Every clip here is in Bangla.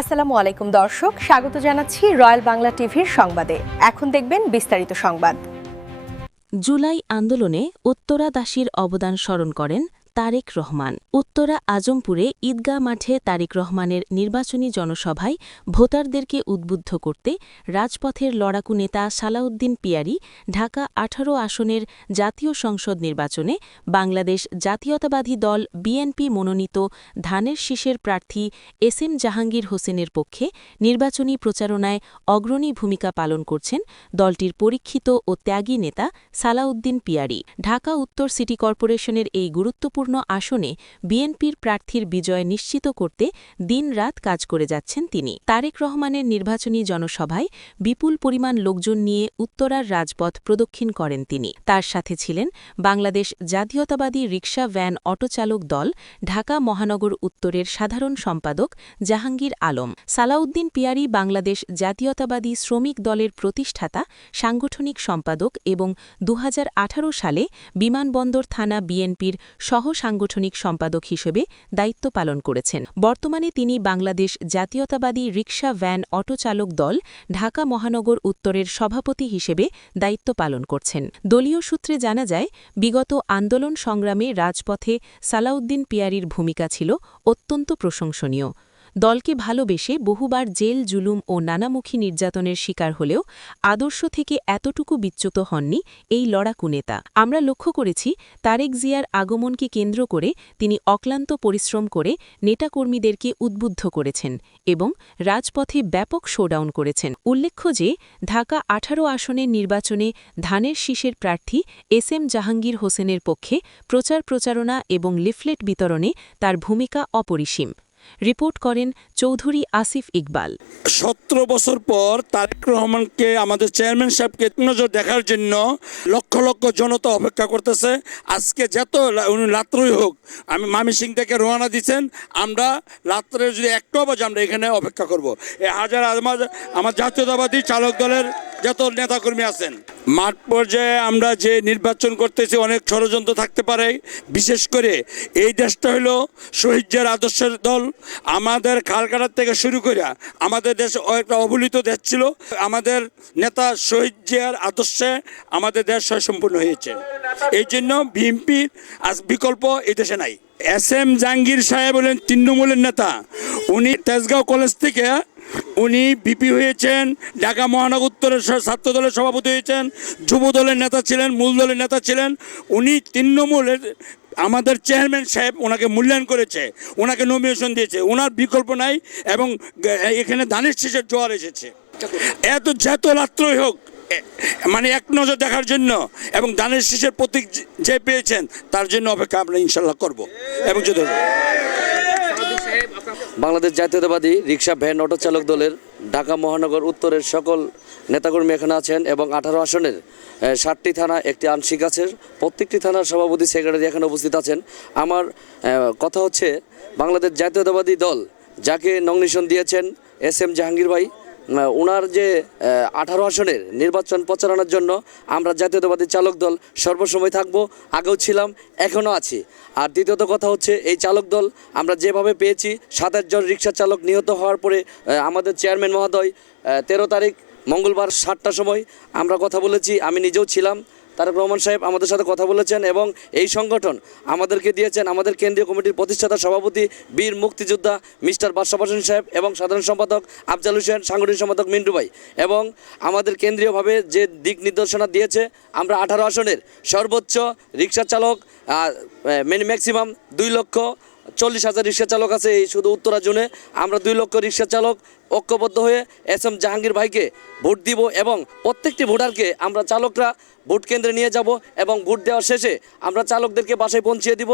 আসসালামু আলাইকুম দর্শক, স্বাগত জানাচ্ছি রয়্যাল বাংলা টিভির সংবাদে। এখন দেখবেন বিস্তারিত সংবাদ। জুলাই আন্দোলনে উত্তরা দাসীর অবদান স্মরণ করেন তারেক রহমান। উত্তরা আজমপুরে ঈদগাহ মাঠে তারেক রহমানের নির্বাচনী জনসভায় ভোটারদেরকে উদ্বুদ্ধ করতে রাজপথের লড়াকু নেতা সালাউদ্দিন পিয়ারী ঢাকা ১৮ আসনের জাতীয় সংসদ নির্বাচনে বাংলাদেশ জাতীয়তাবাদী দল বিএনপি মনোনীত ধানের শীষের প্রার্থী এসএম জাহাঙ্গীর হোসেনের পক্ষে নির্বাচনী প্রচারণায় অগ্রণী ভূমিকা পালন করছেন দলটির পরীক্ষিত ও ত্যাগী নেতা সালাউদ্দিন পিয়ারী। ঢাকা উত্তর সিটি কর্পোরেশনের এই গুরুত্বপূর্ণ আসনে বিএনপির প্রার্থীর বিজয় নিশ্চিত করতে দিন-রাত কাজ করে যাচ্ছেন তিনি। তারেক রহমানের নির্বাচনী জনসভায় বিপুল পরিমাণ লোকজন নিয়ে উত্তরার রাজপথ প্রদক্ষিণ করেন তিনি। তার সাথে ছিলেন বাংলাদেশ জাতীয়তাবাদী রিকশা ভ্যান অটোচালক দল ঢাকা মহানগর উত্তরের সাধারণ সম্পাদক জাহাঙ্গীর আলম। সালাউদ্দিন পিয়ারী বাংলাদেশ জাতীয়তাবাদী শ্রমিক দলের প্রতিষ্ঠাতা, সাংগঠনিক সম্পাদক এবং ২০১৮ সালে বিমানবন্দর থানা বিএনপির সহ-সাংগঠনিক সম্পাদক হিসেবে দায়িত্ব পালন করেছেন। বর্তমানে তিনি বাংলাদেশ জাতীয়তাবাদী রিকশা ভ্যান অটোচালক দল ঢাকা মহানগর উত্তরের সভাপতি হিসেবে দায়িত্ব পালন করছেন। দলীয় সূত্রে জানা যায়, বিগত আন্দোলন সংগ্রামে রাজপথে সালাউদ্দিন পিয়ারীর ভূমিকা ছিল অত্যন্ত প্রশংসনীয়। দলকে ভালোবেসে বহুবার জেল, জুলুম ও নানামুখী নির্যাতনের শিকার হলেও আদর্শ থেকে এতটুকু বিচ্যুত হননি এই লড়াকু নেতা। আমরা লক্ষ্য করেছি, তারেক জিয়ার আগমনকে কেন্দ্র করে তিনি অক্লান্ত পরিশ্রম করে নেতাকর্মীদেরকে উদ্বুদ্ধ করেছেন এবং রাজপথে ব্যাপক শোডাউন করেছেন। উল্লেখ্য যে, ঢাকা ১৮ আসনের নির্বাচনে ধানের শীষের প্রার্থী এসএম জাহাঙ্গীর হোসেনের পক্ষে প্রচারণা এবং লিফলেট বিতরণে তার ভূমিকা অপরিসীম। রিপোর্ট করেন চৌধুরী আসিফ ইকবাল। ১৭ বছর পর তারেক রহমানকে, আমাদের চেয়ারম্যান সাহেবকে নজর দেখার জন্য লক্ষ লক্ষ জনতা অপেক্ষা করতেছে। আজকে যত রাত্রই হোক, আমি ময়মনসিংহ থেকে রওনা দিচ্ছেন, আমরা রাত্রে যদি ১টা বাজে আমরা এখানে অপেক্ষা করব। এই হাজার আমার জাতীয়তাবাদী চালক দলের যত নেতাকর্মী আছেন, মাঠ পর্যায়ে আমরা যে নির্বাচন করতেছি, অনেক ষড়যন্ত্র থাকতে পারে। বিশেষ করে এই দেশটা হলো শহীদ জিয়ার আদর্শের দল। আমাদের খালকাটার থেকে শুরু করে আমাদের দেশ একটা অবহেলিত দেশ ছিল। আমাদের নেতা শহীদ জিয়ার আদর্শে আমাদের দেশ সম্পূর্ণ হয়েছে। এই জন্য বিএনপির আজ বিকল্প এই দেশে নাই। এসএম জাহাঙ্গীর সাহেব হলেন তৃণমূলের নেতা। উনি তেজগাঁও কলেজ থেকে উনি বিপি হয়েছেন, ঢাকা মহানগর উত্তরের ছাত্র দলের সভাপতি হয়েছেন, যুব দলের নেতা ছিলেন, মূল দলের নেতা ছিলেন। উনি তৃণমূলের, আমাদের চেয়ারম্যান সাহেব ওনাকে মূল্যায়ন করেছে, ওনাকে নমিনেশন দিয়েছে। ওনার বিকল্প নাই এবং এখানে ধানের শীষের জোয়ার এসেছে। যত রাত্রই হোক, মানে এক নজর দেখার জন্য এবং ধানের শীষের প্রতীক যে পেয়েছেন তার জন্য অপেক্ষা আমরা ইনশাল্লাহ করব। এবং যদি বাংলাদেশ জাতীয়তাবাদী রিকশা ভ্যান অটো চালক দলের ঢাকা মহানগর উত্তরের সকল নেতাকর্মী এখানে আছেন এবং ১৮ আসনের ৭টি থানা, একটি আংশিক আছে। প্রত্যেকটি থানার সভাপতি, সেক্রেটারি এখানে উপস্থিত আছেন। আমার কথা হচ্ছে, বাংলাদেশ জাতীয়তাবাদী দল যাকে নমিনেশন দিয়েছেন এসএম জাহাঙ্গীর ভাই, ওনার যে ১৮ আসনের নির্বাচন প্রচারণার জন্য আমরা জাতীয়তাবাদী চালক দল সর্বসময় থাকব, আগেও ছিলাম, এখনও আছি। আর দ্বিতীয়ত কথা হচ্ছে, এই চালক দল আমরা যেভাবে পেয়েছি, ২৭ জন রিক্সা চালক নিহত হওয়ার পরে আমাদের চেয়ারম্যান মহোদয় ১৩ তারিখ মঙ্গলবার ৭টার সময় আমরা কথা বলেছি, আমি নিজেও ছিলাম। তারেক রহমান সাহেব আমাদের সাথে কথা বলেছেন এবং এই সংগঠন আমাদেরকে দিয়েছেন আমাদের কেন্দ্রীয় কমিটির প্রতিষ্ঠাতা সভাপতি বীর মুক্তিযোদ্ধা মিস্টার বাদশা হোসেন সাহেব এবং সাধারণ সম্পাদক আফজাল হোসেন, সাংগঠনিক সম্পাদক মিন্টু ভাই। এবং আমাদের কেন্দ্রীয়ভাবে যে দিক নির্দেশনা দিয়েছে, আমরা ১৮ আসনের সর্বোচ্চ রিক্সা চালক, ম্যাক্সিমাম ২,৪০,০০০ রিক্সা চালক আছে এই শুধু উত্তরা জোনে। আমরা ২ লক্ষ রিক্সা চালক ঐক্যবদ্ধ হয়ে এসএম জাহাঙ্গীর ভাইকে ভোট দিব এবং প্রত্যেকটি ভোটারকে আমরা চালকরা ভোট কেন্দ্রে নিয়ে যাব এবং ভোট দেওয়ার শেষে আমরা চালকদেরকে বাসায় পৌঁছিয়ে দিব।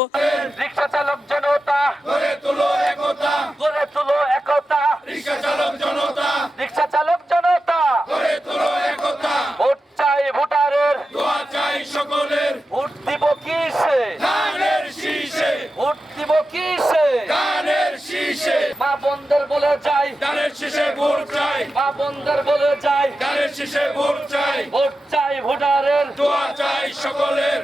রিক্সা চালক জনতা গড়ে তুলো একতা, গড়ে তুলো একতা, রিক্সা চালক জনতা, রিক্সা চালক জনতা গড়ে তুলো একতা। ভোট চাই ভোটারের, দোয়া চাই সকলের, ভোট দিব কিসে? ধানের শীষে। ভোট দিব কিসে? ধানের শীষে। মা বন্ধের বলে যাই, ধানের শীষে ভোট চাই। মা বন্ধের বলে যাই, ধানের শীষে ভোট চাই। ভোট চাই ভোটারের, দোয়া চাই সকলের।